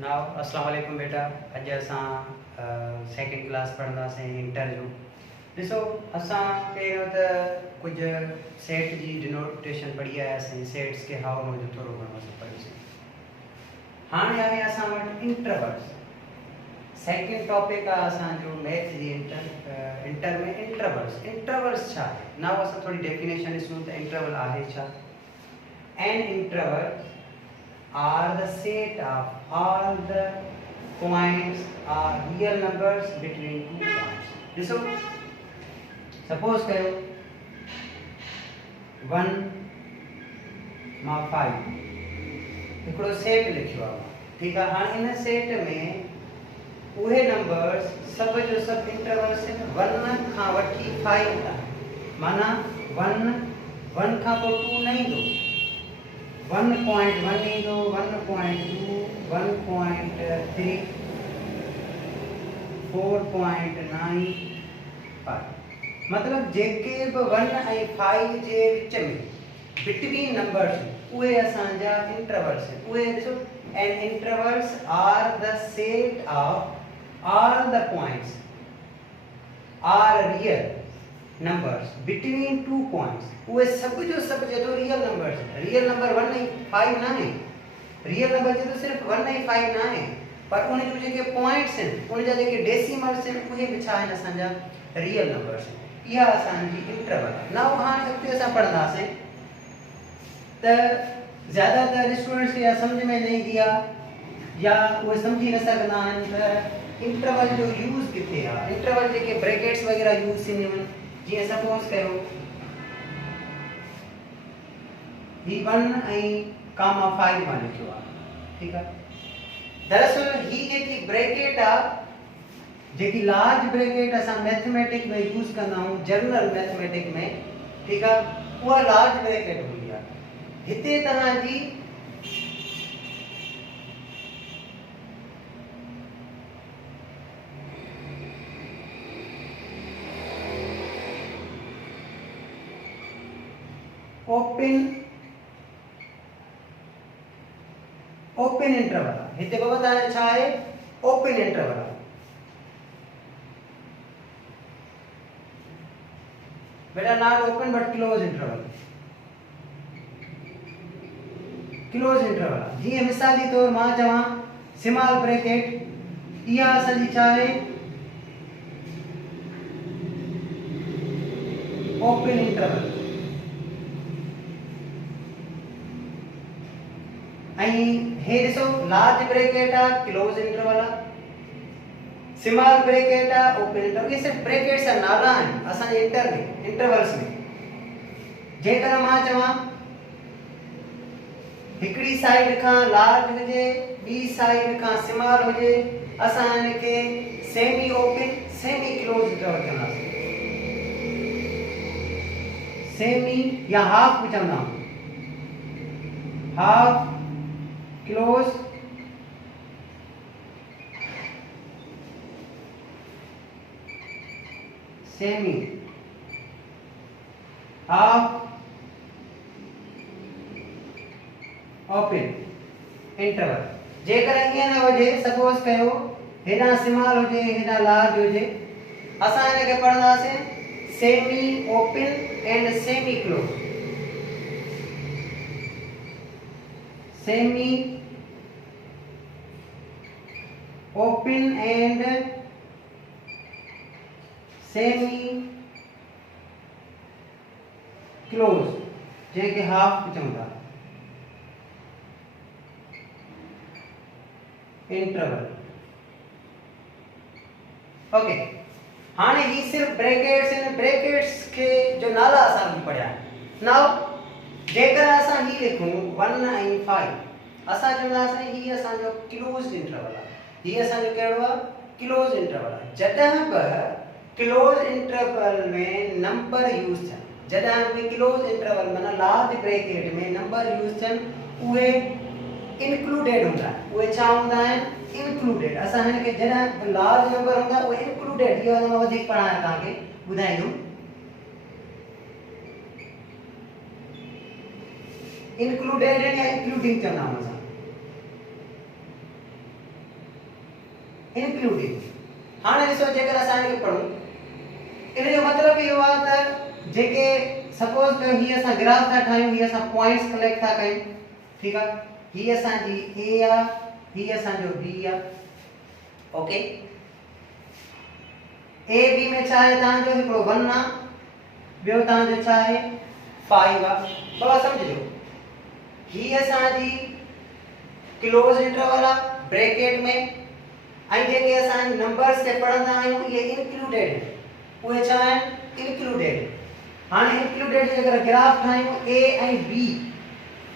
Now अस्सलाम वालेकुम बेटा। अॼु असां सेकेंड क्लास पढ़ंदासीं इंटर जो। ॾिसो असांखे त कुझु सेट जी डिनोटेशन पढ़ी आयासीं, सेट्स खे हाउ हुनजो थोरो घणो असां पढ़ीसीं। हाणे आहे असां वटि इंटरवल्स। सेकेंड टॉपिक आहे असांजो मैथ जी इंटर में इंटरवल्स छा आहे। नाउ असां थोरी डेफिनेशन ॾिसूं त इंटरवल आहे छा। An interval are the set of all the points are real numbers between two points. ॾिसो सपोज कयो 1 मां 5 हिकिड़ो सेट लिखियो आहे, ठीकु आहे। हाणे इन सेट में उहे नंबर्स सभ जो सभु इंटरवल्स आहिनि 1 खां वठी 5 ताईं। माना 1 खां पोइ 2 न ईंदो, 1.1 ईंदो, 1.2, 1.3, 4.9, 5। मतिलबु जेके बि 1 ऐं 5 जे विच में बिटवीन नंबर्स उहे असांजा इंटरवल्स आहिनि। उहे ॾिसो, and intervals are the set of all the points are real numbers between two points. उहे सभु जो सभु जो रियल नंबर्स आहिनि। रियल नंबर 1 ऐं 5 न आहे, रियल नंबर जो सिर्फ़ु 1 ऐं 5 न आहे, पर उन जूं जेके पॉइंट्स आहिनि, उन जा जेके डेसिमल्स आहिनि, उहे बि छा आहिनि असांजा रियल नंबर्स आहिनि। इहा असांजी इंटरवल आहे। न हाणे अॻिते असां पढ़ंदासीं त ज़्यादातर स्टूडेंट्स खे इहा सम्झ में न ईंदी आहे या उहे सम्झी न सघंदा आहिनि त इंटरवल जो यूज़ किथे आहे। इंटरवल जेके ब्रैकेट्स वग़ैरह यूज़ थींदियूं आहिनि, जीअं सपोज कयो ही 1 ऐं कामा 5 मां लिखियो आहे, ठीकु आहे। दरअसल ही जेकी ब्रैकेट आहे, जेकी लार्ज ब्रैकेट असां मैथमेटिक में यूज़ कंदा आहियूं, जनरल मैथमेटिक में, ठीकु आहे, उहा लार्ज ब्रैकेट हूंदी आहे। हिते तव्हांजी ओपन इंटरवल आहे। हिते बाबा तव्हांजो छा आहे, ओपन इंटरवल आहे। बेटा not open but close interval, close interval आहे। जीअं मिसाली तौर मां चवां स्मॉल ब्रैकेट, इहा असांजी छा आहे, ओपन इंटरवल। ऐं हे ॾिसो लार्ज ब्रैकेट आहे, क्लोज इंटरवल आहे, स्मॉल ब्रैकेट आहे, ओपन इंटरवल। ये सिर्फ ब्रैकेट्स जा नाला आहिनि असांजे इंटरवल्स में। जेकर मां चवां हिकिड़ी साइड खां लार्ज हुजे, ॿी साइड खां स्मॉल हुजे, असां हिनखे semi open semi close interval चवंदासीं। सेमी या हाफ बि चवंदा आहियूं, half close semi half open interval. जेकर ईअं न हुजे, सपोज कयो हेॾां स्मॉल हुजे हेॾां लार्ज हुजे, असां हिनखे पढ़ंदासीं semi open and semi close. Semi open and semi close, जंहिंखे हाफ चवंदा इंटरवल। ओके, हाणे ही सिर्फ ब्रैकेट्स आहिनि, ब्रैकेट्स के जो नाला असां बि पढ़िया आहिनि। नाउ जेकर असां ही लिखूं 1 ऐं 5, असां चवंदासीं ही असांजो क्लोज इंटरवल आहे। ही असांजो कहिड़ो आहे, क्लोज इंटरवल आहे। जॾहिं बि क्लोज इंटरवल में नंबर यूज़ थियनि, जॾहिं बि क्लोज इंटरवल माना लार्ज ब्रैकेट में नंबर यूज़ थियनि, उहे इंक्लूडेड हूंदा आहिनि। उहे छा हूंदा आहिनि, इंक्लूडेड। असां हिनखे जॾहिं लार्ज नंबर हूंदा उहे इंक्लूडेड, इहो मां वधीक पढ़ायां तव्हांखे ॿुधाईंदुमि। इंक्लूडेड या इंक्लूडिंग चवंदा आहियूं असां। इंक्लूडिंग। हाणे ॾिसो जेकर असां खे पढ़ूं इन जो मतलब इहो आहे त जेके सपोज कयो ही असां ग्राफ था ठाहियूं, ही असां पॉइंट्स कलेक्ट था कयूं, ठीक आहे, ही असांजी ए आहे, ही असांजो बी आहे, ओके। ए बी में छा आहे तव्हांजो हिकिड़ो 1 आहे, ॿियो तव्हांजो छा आहे 5 आहे। बाबा सम्झो ही असांजी क्लोज इंटरवल आहे ब्रैकेट में, ऐं जेके असां नंबर्स खे पढ़ंदा आहियूं इहे इंक्लूडेड, उहे छा आहिनि इंक्लूडेड। हाणे इंक्लूडेड जे अगरि ग्राफ ठाहियूं ए ऐं बी,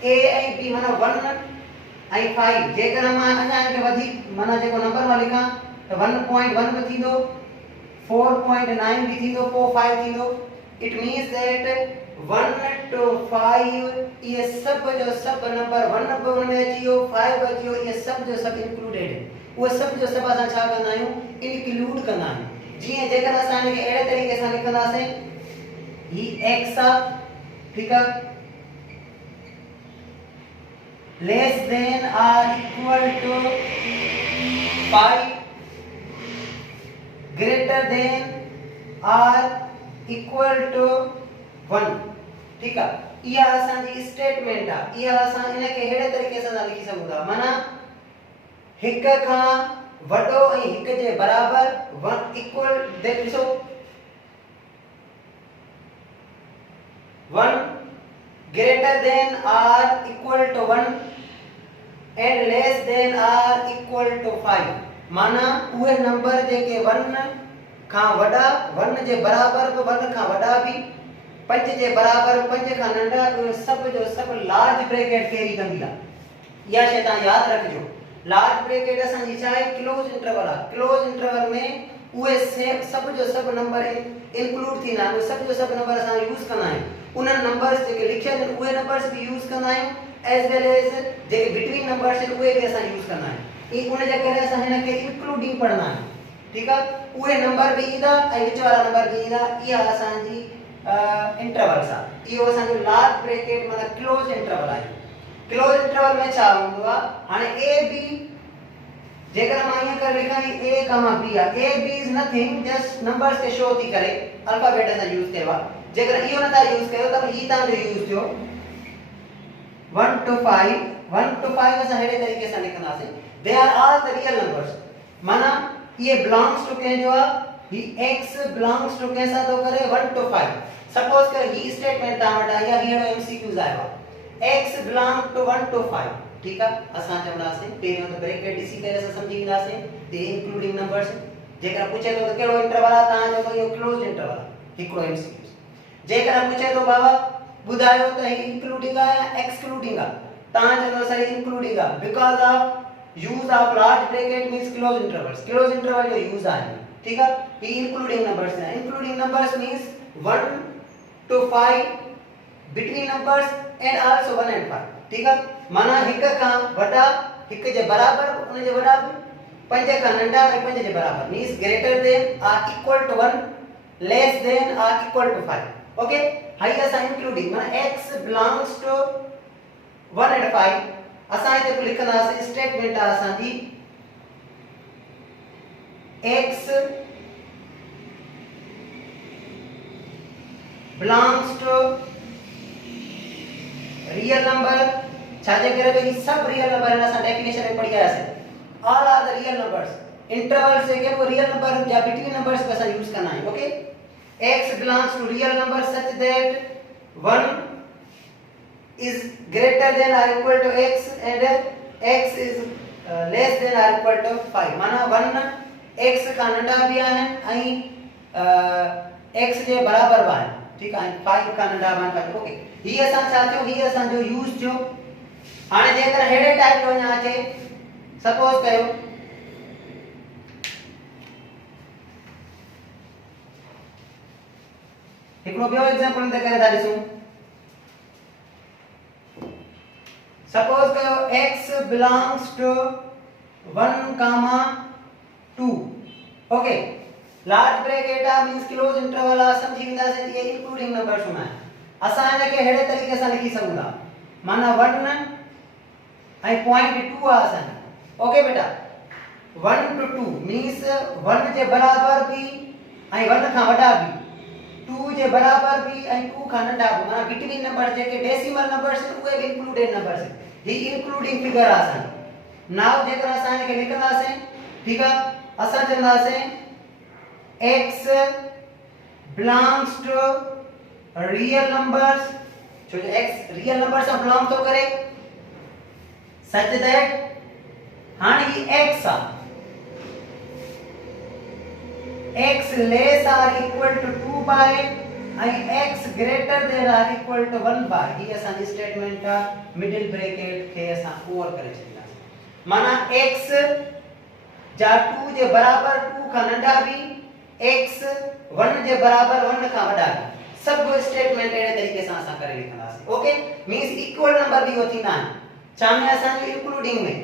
ए ऐं बी माना 1 ऐं 5, जेकर मां अञा हिनखे वधीक माना जेको नंबर मां लिखां त 1.1 बि थींदो, 4.9 भी थींदो, पोइ 5 थींदो। इट मींस दैट 1 to 5 ये सब जो सब नंबर 1 बि उन में अची वियो, 5 बि अची वियो, ये सब जो सब इंक्लूडेड है। उहे सब जो सब असां छा कंदा आहियूं इंक्लूड कंदा आहियूं। जीअं जेकर असां हिनखे अहिड़े तरीक़े सां लिखंदासीं, ही x आहे, ठीकु आहे, less than or equal to 5 greater than or equal to 1, ठीक है। इहा असांजी स्टेटमेंट आहे, इहा असां इनखे अहिड़े तरीक़े सां लिखी सघूं था, माना हिक खां वॾो ऐं हिक जे बराबर 1 इक्वल ॾिसो 1 greater than or equal to 1 and less than or equal to 5, माना उहे नंबर जेके 1 खां वॾा, 1 जे बराबर बि, 1 खां वॾा बि, 5 जे बराबर, 5 खां नंढा, उहे सब जो सब लार्ज ब्रैकेट कैरी कंदी आहे। इहा शइ तव्हां यादि रखिजो। लार्ज ब्रैकेट असांजी छा आहे क्लोज इंटरवल आहे। क्लोज इंटरवल में उहे सब जो सब नंबर इंक्लूड थींदा आहिनि, उहे सब जो सब नंबर असां यूज़ कंदा आहियूं। उन्हनि नंबर्स जेके लिखियल आहिनि उहे नंबर्स बि यूज़ कंदा आहियूं, एज वेल एज जेके बिटवीन नंबर्स आहिनि उहे बि असां यूज़ कंदा आहियूं। उन जे करे असां हिनखे इंक्लूडिंग पढ़ंदा आहियूं, ठीकु आहे। उहे नंबर बि ईंदा ऐं विच वारा नंबर बि ईंदा। इहा असांजी इंटरवल्स आहे। इहो असांजो लार्ज ब्रैकेट माना क्लोज इंटरवल आहे। क्लोज इंटरवल में छा हूंदो आहे, हाणे ए बी जेकर मां ईअं करे लिखां ए कमा बी आहे, A B is nothing just numbers खे शो थी करे अल्फाबेट असां यूज़ कयो आहे। जेकर इहो नथा यूज़ कयो त ही तव्हांजो यूज़ थियो 1 to 5, 1 to 5 असां अहिड़े तरीक़े सां लिखंदासीं, they are all the real numbers, माना ये बिलोंग्स टू कंहिंजो आहे, ही x बिलोंग्स टू कंहिंसां थो करे 1 to 5। सपोज कर ही स्टेटमेंट तव्हां वटि आहे या हीअ एमसीक्यूज़ आयो आहे, x बिलोंग टू 1 to 5, ठीकु आहे। असां चवंदासीं पहिरियों त ब्रैकेट ॾिसी करे असां सम्झी वेंदासीं ते इंक्लूडिंग नंबर्स। जेकर पुछे थो त कहिड़ो इंटरवल आहे, तव्हां चओ इहो क्लोज इंटरवल आहे, हिकिड़ो एमसीक्यूज़। जेकर पुछे थो बाबा ॿुधायो त ही इंक्लूडिंग आहे या एक्सक्लूडिंग आहे, तव्हां चवंदो सर इंक्लूडिंग आहे, because of use of large bracket means close intervals. Close interval जो यूज़ आहे, ठीक है। ही इंक्लूडिंग नंबर्स है। Including numbers means 1 to 5 between numbers and also 1 and 5, ठीक है। माना हिक खां वॾा, हिक जे बराबर, उन जे वॾा बि, 5 खां नंढा ऐं 5 जे बराबर means greater than or equal to 1, less than or equal to 5, okay. हाई असां इंक्लूडिंग माना x बिलोंग्स टू 1 and 5 असां हिते लिखंदासीं स्टेटमेंट आहे असांजी x belongs to real number, छाजे करे भाई सब रियल नंबर है, असां डेफिनेशन में पढ़ी आया है। All are the real numbers, interval से के वो रियल नंबर या बिटवीन नंबर्स का असां यूज करना है, okay. x belongs to real number such that 1 is greater than or equal to x and x is less than or equal to 5, माना 1 x का नंढा भी आहिनि ऐं x जे बराबर बि आहिनि, ठीकु आहे। 5 का नंढा बि आहिनि, ओके। ही असां छा थियो, ही असांजो यूज़ थियो। हाणे जेकर अहिड़े टाइप जो अञा अचे, सपोज कयो हिकिड़ो ॿियो एग्जांपल ते करे था ॾिसूं। सपोज कयो x belongs to 1, 2, okay. Large bracket आहे मींस क्लोज इंटरवल आहे, समझी वेंदासीं ये इंक्लूडिंग नंबर्स हूंदा आहिनि। असां हिनखे अहिड़े तरीक़े सां लिखी सघूं था, माना 1 ऐं पॉइंट 2 आहे असांजो, ओके बेटा। 1 to 2 मींस 1 जे बराबर भी ऐं 1 खां वॾा भी 2 जे बराबर भी ऐं 2 खां नंढा भी माना बिटवीन नंबर जेके डेसिमल नंबर्स आहिनि उहे बि इंक्लूडेड नंबर्स आहिनि ही इंक्लूडिंग फिगर आहे असांजी नाउ जेकर असां हिनखे लिखंदासीं ठीक आहे असां चवंदासीं x belongs to real numbers छो जो x रियल नंबर सां बिलोंग थो करे such that हाणे ही x आहे x less or equal to 2 by and x greater than or equal to 1 by ये असांजी स्टेटमेंट का मिडिल ब्रैकेट खे असां ओवर करे छॾींदासीं माना x जा 2 जे बराबर 2 खां नंढा भी x 1 जे बराबर 1 खां वॾा भी सब स्टेटमेंट अहिड़े तरीक़े सां असां करे लिखंदासीं ओके मींस इक्वल नंबर भी हो थींदा आहिनि छा में असांजो इंक्लूडिंग में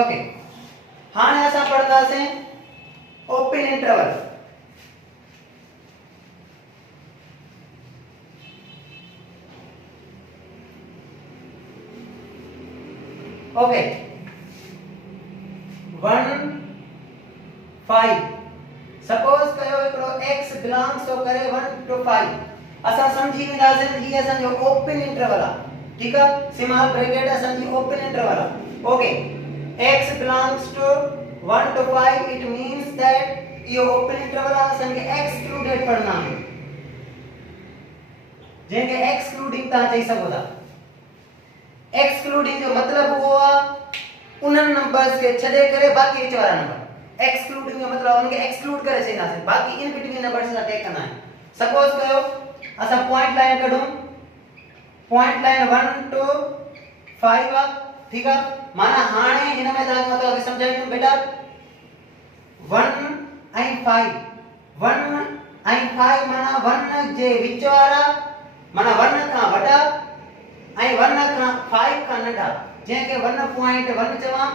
ओके हाणे असां पढ़ंदासीं ओपन इंटरवल ओके 1 5 सपोज कयो हिकड़ो x बिलोंग्स तो करे 1 to 5 असां समझी वेंदासीं ही असांजो ओपन इंटरवल आहे ठीक आहे स्मॉल ब्रैकेट असांजी ओपन इंटरवल आहे okay x belongs to 1 to 5 it means that ये ओपन इंटरवल असांखे एक्सक्लूडेड पढ़ना है जंहिंखे एक्सक्लूडिंग तव्हां चई सघो था एक्सक्लूडिंग जो मतलब वो आहे उन्हनि नंबर्स खे छॾे करे बाक़ी विच वारा नंबर एक्सक्लूडिंग जो मतलब उनखे एक्सक्लूड करे छॾींदासीं बाक़ी इन बिटवीन नंबर्स सां टेक कंदा आहियूं सपोज कयो असां पॉइंट लाइन कढूं पॉइंट लाइन 1 to 5 आहे ठीक है माना हाने इन में तव्हां मतलब समझाइंदुमि बेटा 1 ऐं 5 1 ऐं 5 माना 1 जे विच वारा माना 1 खां वॾा ऐं 1 खां 5 खां नंढा जंहिंखे 1.1 चवां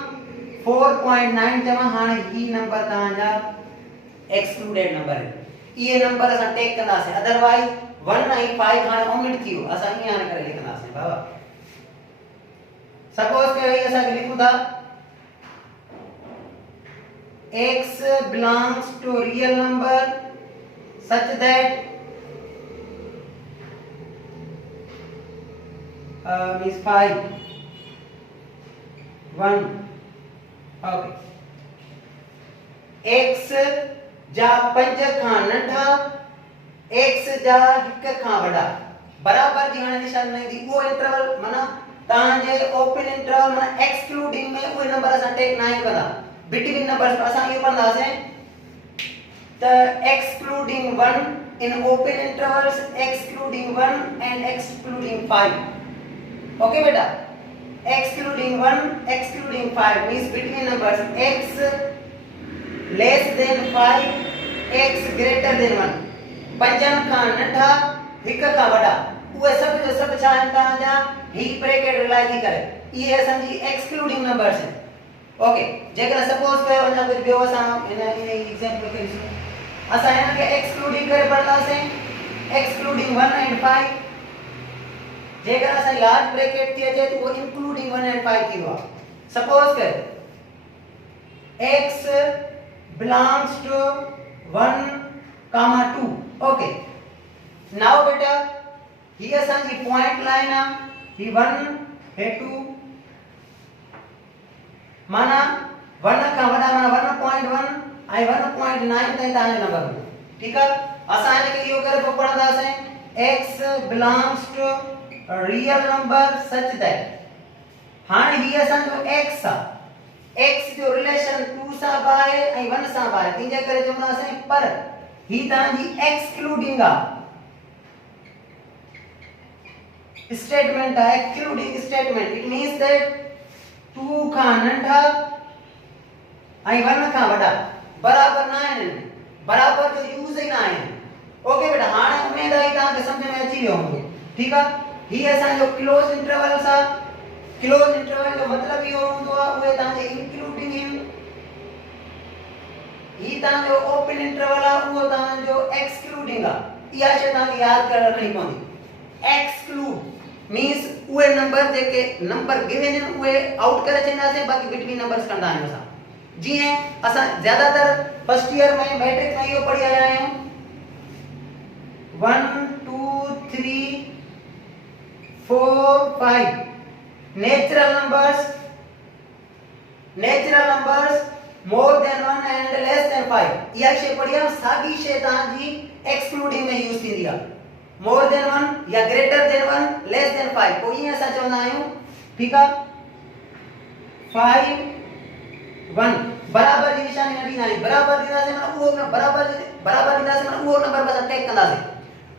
4.9 चवां हाणे ही नंबर तव्हांजा एक्सक्लूडेड नंबर आहिनि इहे नंबर असां टेक कंदासीं अदरवाइज 1 ऐं 5 हाणे ओमिट थी वियो असां ईअं हाणे करे लिखंदासीं बाबा सपोज के ऐसा लिखूं था x belongs to real number such that means 5 1 okay x जा 5 खां नंढा x जा 1 खां वॾा बराबर जी हाणे निशान नहीं दी वो इंटरवल माना तांजे ओपन इंटरवल में एक्सक्लूडिंग में कोई नंबर असा टेक नहीं करा बिटवीन नंबर्स असा ये पढ़ंदासीं त excluding 1 in open intervals excluding 1 and excluding 5 okay बेटा excluding 1 excluding 5 means between numbers x less than 5 x greater than 1 पंजन का नंढा हिक का वडा उहे सब जो सब छा आहिनि तव्हांजा ही ब्रैकेट रिलाई थी करे ये असांजी एक्सक्लूडिंग नंबर्स आहिनि ओके जेकर सपोज कयो अञा कुछ ॿियो असां इन एग्जांपल खे ॾिसूं असां हिन खे एक्सक्लूडिंग करे पढ़ंदासीं एक्सक्लूडिंग 1 एंड 5 जेकर असां लार्ज ब्रैकेट थी अचे तो वो इंक्लूडिंग 1 एंड 5 थींदो आहे सपोज कयो x belongs to 1 comma 2 okay now बेटा ही असांजी पॉइंट लाइन आहे ही 1 हे 2 माना 1 खां वॾा माना 1.1 ऐं 1.9 ताईं तव्हांजो नंबर हूंदो ठीक आहे असां हिनखे इहो करे पोइ पढ़ंदासीं x belongs to a real number such that हाणे ही असांजो x आहे x जो रिलेशन 2 सां बि आहे ऐं 1 सां बि आहे तंहिंजे करे चवंदासीं पर ही तव्हांजी एक्सक्लूडिंग आहे स्टेटमेंट है excluding statement it means that 2 का नंढा आई 1 का वडा बराबर ना है बराबर जो यूज ही ना है ओके बेटा हाने उम्मीद है ता के समझ में अची वियो हूंदो ठीक है ही असा जो क्लोज इंटरवल सा क्लोज इंटरवल जो मतलब यो हूंदो आ उहे ता जे इंक्लूडिंग इन ही ता जो ओपन इंटरवल आ वो ता जो एक्सक्लूडिंग आ या शे ता याद कर रखनी पवंदी एक्सक्लूड मींस उहे नंबर जेके नंबर गिवन आहिनि उहे आउट करे छॾींदासीं, बाक़ी बिटवीन नंबर्स कंदा आहियूं असां। जीअं असां ज़्यादातर फर्स्ट ईयर में मैट्रिक में इहो पढ़ी आया आहियूं 1 2 3 4 5 natural numbers more than 1 and less than 5। इहा शइ पढ़ी आहे। साॻी शइ तव्हांजी एक्सक्लूडिंग में यूज़ थींदी आहे, मोर देन 1 या ग्रेटर देन 1 लेस देन 5। पोइ ईअं असां चवंदा आहियूं ठीकु आहे 5 1 बराबर जी निशानी न ॾींदा आहियूं। बराबर ॾींदासीं माना उहो बराबर ॾींदासीं माना उहो नंबर बस टेक कंदासीं,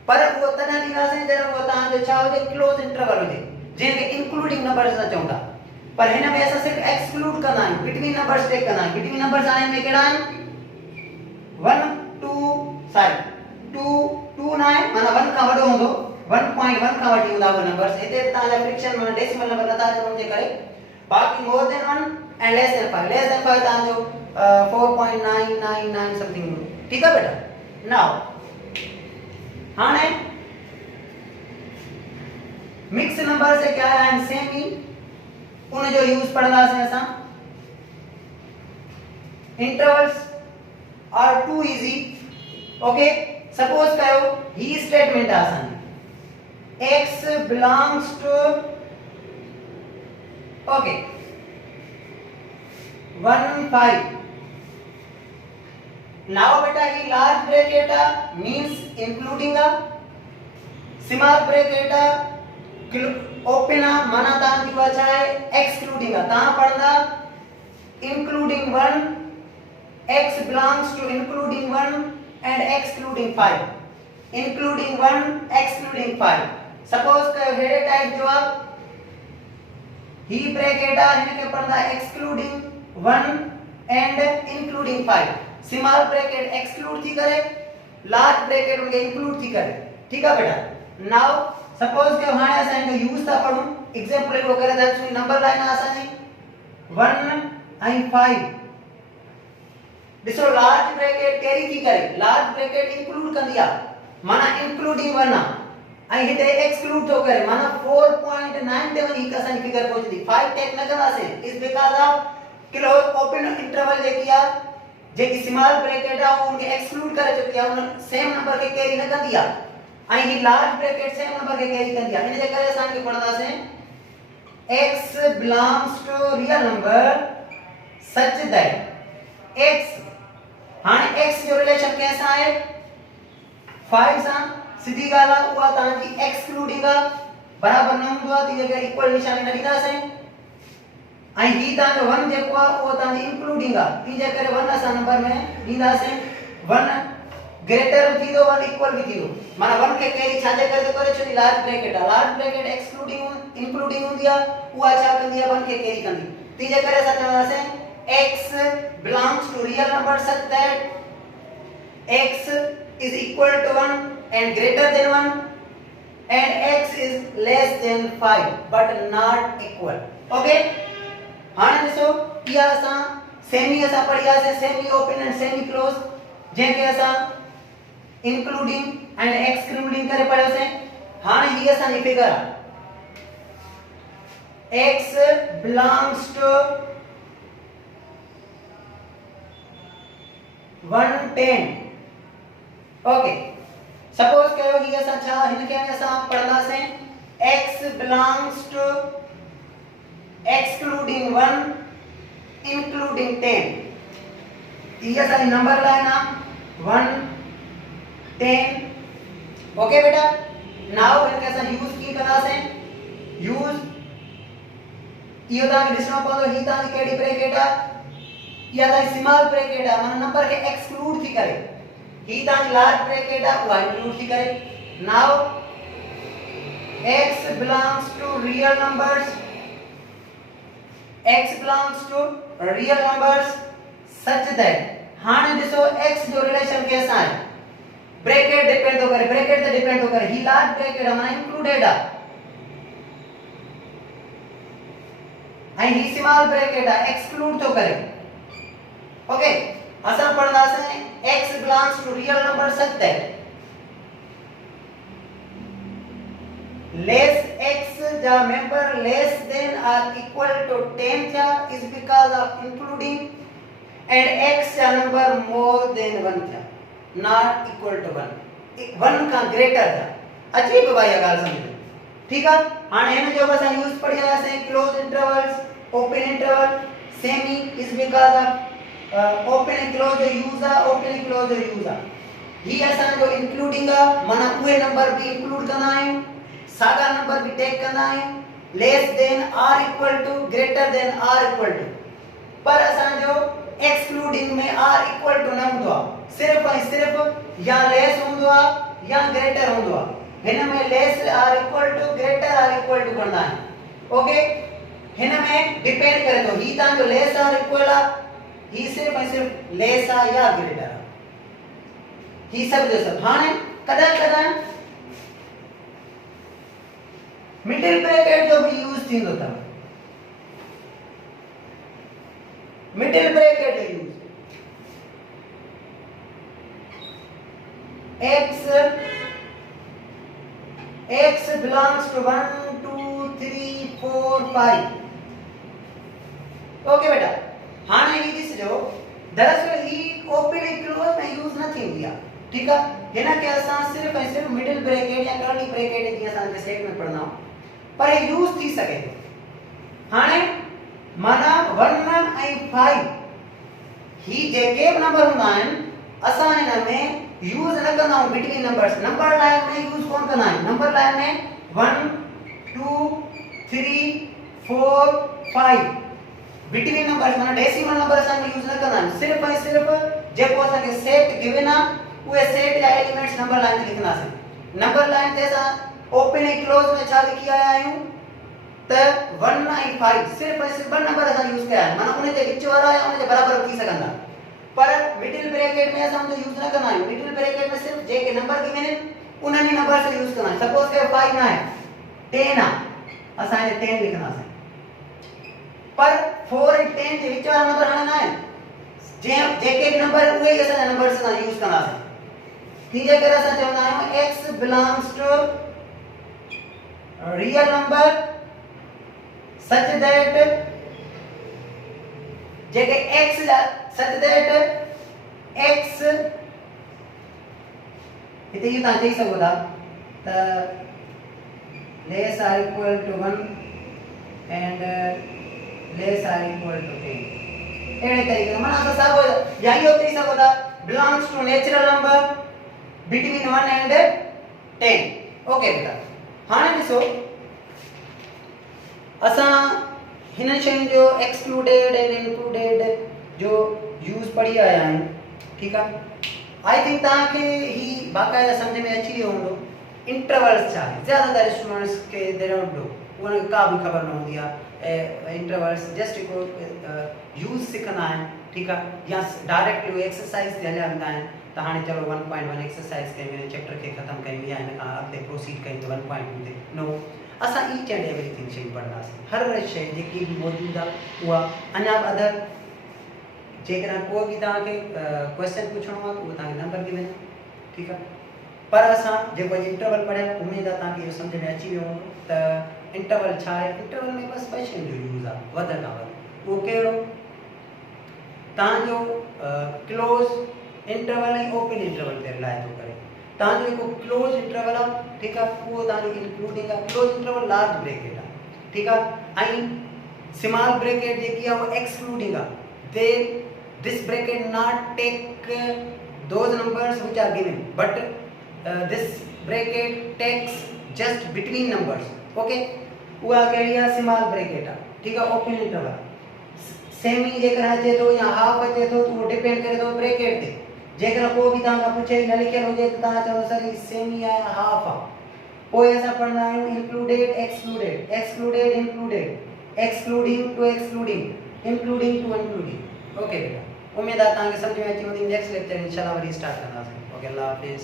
पर उहो तॾहिं ॾींदासीं जॾहिं उहो तव्हांजो छा हुजे क्लोज इंटरवल हुजे, जंहिंखे इंक्लूडिंग नंबर्स असां चऊं था। पर हिन में असां सिर्फ एक्सक्लूड कंदा आहियूं, बिटवीन नंबर्स टेक कंदा आहियूं। बिटवीन नंबर्स हाणे में कहिड़ा आहिनि 1 2 न आहे माना 1 खां वॾो हूंदो, 1.1 खां वठी हूंदा उहे नंबर्स। हिते तव्हांजा फ्रिक्शन माना डेसिमल नंबर नथा अचनि जे करे। बाक़ी more than 1 and less than 5 तव्हांजो 4.999 समथिंग। ठीक है बेटा। नाउ हाणे मिक्स नंबर से क्या है एंड सेमी उन जो यूज पढ़ंदासीं असां। Intervals are too easy. Okay suppose कयो ही स्टेटमेंट है असांजी x belongs to okay 1 5। now beta he large bracket means including a small bracket open माना तांजी वाचा है excluding ता पढ़दा including 1 x belongs to including 1 and excluding 5 including 1 excluding 5। suppose कयो हेडे टाइप जवाब ही ब्रैकेट हिनके पढ़दा excluding 1 and including 5। Small bracket exclude थी करे, लार्ज ब्रैकेट उनके इंक्लूड थी करे। ठीक है बेटा। नाउ सपोज के हाणे असां इनके यूज था पढ़ूं। एग्जांपल को करे त सुनी नंबर लाइन असांजी 1 ऐं 5। ॾिसो लार्ज ब्रैकेट कैरी थी करे, लार्ज ब्रैकेट इंक्लूड कंदी आ माना इंक्लूडिंग 1 आ ऐं हिते एक्सक्लूड थो करे माना 4.97 हिक असांजी फिगर पहुचंदी। 5 टेक न कंदासीं is because of close open interval जेकी आ जेकी स्मॉल ब्रैकेट आ उनके एक्सक्लूड करे चुकी आ, उन सेम नंबर के कैरी न कंदी आ ऐं ही लार्ज ब्रैकेट सेम नंबर के कैरी कंदी आ। इन जे करे असां के पढ़ंदासीं x belongs to real number such that x हाणे x जो रिलेशन कैसा है 5 सां सीधी ॻाल्हि आहे उहा तव्हांजी एक्सक्लूडिंग आहे बराबर न हूंदो आहे ती जगह इक्वल निशानी न ॾींदासीं ऐं ही तव्हांजो 1 जेको आहे उहो तव्हांजी इंक्लूडिंग आहे ती जे करे 1 असां नंबर में ॾींदासीं। 1 ग्रेटर भी थींदो 1 इक्वल भी थींदो माना 1 के कैरी छाजे करे तो करे छो लार्ज ब्रैकेट आहे। लार्ज ब्रैकेट एक्सक्लूडिंग इंक्लूडिंग हूंदी आहे उहा छा कंदी आहे 1 के कैरी कंदी। ती जे करे असां चवंदासीं x belongs to real number such that x is equal to 1 and greater than 1 and x is less than 5 but not equal। okay हाणे ॾिसो इहा असां सेमी असां पढ़ियासीं semi open and semi close जंहिंखे असां इंक्लूडिंग एंड एक्सक्लूडिंग करे पढ़ियोसीं। हाणे ही असांजी फिगर आहे x belongs to 110। Okay suppose कयो ही असां छा हिनके असां पढ़ंदासीं x belongs to excluding 1 including 10। ये असांजी नंबर लाइन आहे 1 10। ओके बेटा। नाउ हिनके असां यूज की कंदासीं यूज इहो तव्हांखे ॾिसणो पवंदो ही तव्हांजी कहिड़ी ब्रैकेट आहे या तव्हांजी स्मॉल ब्रैकेट आहे माना नंबर खे एक्सक्लूड थी करे ही तव्हांजी लार्ज ब्रैकेट आहे उहा इंक्लूड थी करे। Now x belongs to real numbers such that हाणे ॾिसो x जो रिलेशन कैसा है ब्रैकेट डिपेंड तो करे ब्रैकेट ते डिपेंड तो करे ही लार्ज ब्रैकेट है माना इंक्लूडेड है ऐं ही स्मॉल ब्रैकेट है एक्सक्लूड तो करे। ओके असां पढ़ंदासीं x belongs to real number such that less x जा member less than or equal to 10 जा is because of including, and x जा number more than 1 जा not equal to 1 1 का greater जा अच्छी भाई अगर समझो ठीक है। हाणे हिन जो बस यूज पढ़िया से close intervals open interval semi is because of open and close जो यूज है ओपन and close जो यूज है ही असां जो इंक्लूडिंग माना उहे नंबर भी इंक्लूड कंदा आहियूं सागा नंबर भी टेक कंदा आहियूं less than or equal to greater than or equal to पर असां जो एक्सक्लूडिंग में आर इक्वल टू न हूंदो आहे सिर्फ ऐं सिर्फ या लेस हूंदो आहे या ग्रेटर हूंदो आहे हिन में less or equal to greater or equal to कंदा आहियूं ओके हिन में डिपेंड करे तो ही तां जो लेस आर इक्वल आहे ही सिर्फ ऐं सिर्फ लेस आहे या ग्रेटर आहे ही सब जो सब हाणे कदा कदा मिडिल ब्रैकेट जो भी यूज थींदो था मिडिल ब्रैकेट जो use x belongs to 1 2 3 4 5 okay बेटा हाणे ही ॾिसजो दरअसल ही ओपन ऐं क्लोज में यूज न थींदी आहे ठीक है हिन के असां सिर्फ ऐं सिर्फ मिडिल ब्रैकेट या कर्ली ब्रैकेट जीअं असां सेट में पढ़ंदा आहियूं पर हे यूज थी सके हाणे माना 1 ऐं 5 ही जेके बि नंबर हूंदा आहिनि असां हिन में यूज न कंदा आहियूं बिटवीन नंबर्स नंबर लाइन में यूज कोन कंदा आहियूं नंबर लाइन में 1 2 3 4 5 बिटवीन नंबर्स माना डेसिमल नंबर असां यूज न कंदा आहियूं सिर्फ ऐं सिर्फ जेको असां खे सेट गिवन आहे उहे सेट जा एलिमेंट्स नंबर लाइन ते लिखंदासीं नंबर लाइन ते असां ओपन ऐं क्लोज में छा लिखी आया आहियूं त 1 ऐं 5 सिर्फ ऐं सिर्फ ॿ नंबर असां यूज कया आहिनि माना उन जे विच वारा या उन जे बराबर थी सघंदा पर मिडिल ब्रैकेट में असां यूज न कंदा आहियूं मिडिल ब्रैकेट में सिर्फ जेके नंबर गिवन आहिनि उन्हनि नंबर से यूज कंदा आहियूं सपोज के 5 न आहे 10 आहे असां इहे 10 लिखंदासीं पर 4 ऐं 10 जे विच वारा नंबर हाणे न आहिनि जेके भी नंबर उहे ई असां नंबर सां यूज कंदासीं तीजे करे असां चवंदा आहियूं x belongs to real number such that JK x such that x इते यू ता चई सको था त less or equal to 1 and less or equal to 10 एने तरीके माना असां सागो या इहो चई सको था belongs to natural number between 1 and 10 okay बेटा हाणे ॾिसो असां हिन शयुनि जो एक्सक्लूडेड एंड इंक्लूडेड जो यूज पढ़ी आया आहियूं ठीक आहे आई थिंक तव्हांखे ही बाक़ाइदा सम्झ में अची वियो हूंदो इंटरवल्स छा आहे ज़्यादातर स्टूडेंट्स खे दे डोंट नो उन्हनि का भी ख़बर न हूंदी आहे इंटरवल्स जस्ट हिकिड़ो यूज सिखंदा आहिनि ठीकु आहे या डायरेक्ट एक्सरसाइज ते हलिया वेंदा आहिनि त हाणे चलो 1.1 एक्सरसाइज कयूं चैप्टर खे ख़तमु कयूं या हिन खां अॻिते प्रोसीड कयूं त 1.2 ते नो असां ईच एंड एवरीथिंग शयूं पढ़ंदासीं हर शइ जेकी बि मौजूदु आहे उहा अञा बि अदर जेकॾहिं को बि तव्हांखे क्वेश्चन पुछणो आहे त उहो तव्हांखे नंबर गिवन ठीकु आहे पर असां जेको इंटरवल पढ़िया उमेद आहे तव्हांखे इहो सम्झ में अची वियो हूंदो त इंटरवल छा आहे इंटरवल में बसि ॿ शयुनि जो यूज़ आहे वध खां वधि उहो कहिड़ो तव्हांजो क्लोज इंटरवल ऐं ओपन इंटरवल ते रिलाए थो करे तव्हांजो जेको क्लोज इंटरवल आहे ठीकु आहे उहो तव्हांजो इंक्लूडिंग आहे क्लोज इंटरवल लार्ज ब्रैकेट आहे ठीकु आहे ऐं स्मॉल ब्रैकेट जेकी आहे उहा एक्सक्लूडिंग आहे they this bracket not take those numbers which are given but this bracket takes just between numbers okay उहा कहिड़ी आहे स्मॉल ब्रैकेट आहे ठीकु आहे ओपन इंटरवल सेमी जेकर अचे थो या हाफ अचे थो त उहो डिपेंड करे थो ब्रैकेट ते जेकर को भी तव्हां खां पुछे न लिखियल हुजे त तव्हां चओ सर ही सेमी आहे हाफ आहे पोइ असां पढ़ंदा आहियूं included excluded excluded included excluding to excluding including to including okay बेटा उम्मीद आहे तव्हांखे सम्झ में अची वेंदी नेक्स्ट लेक्चर इंशाल्लाह वरी स्टार्ट कंदासीं ओके अल्लाह हाफ़िज़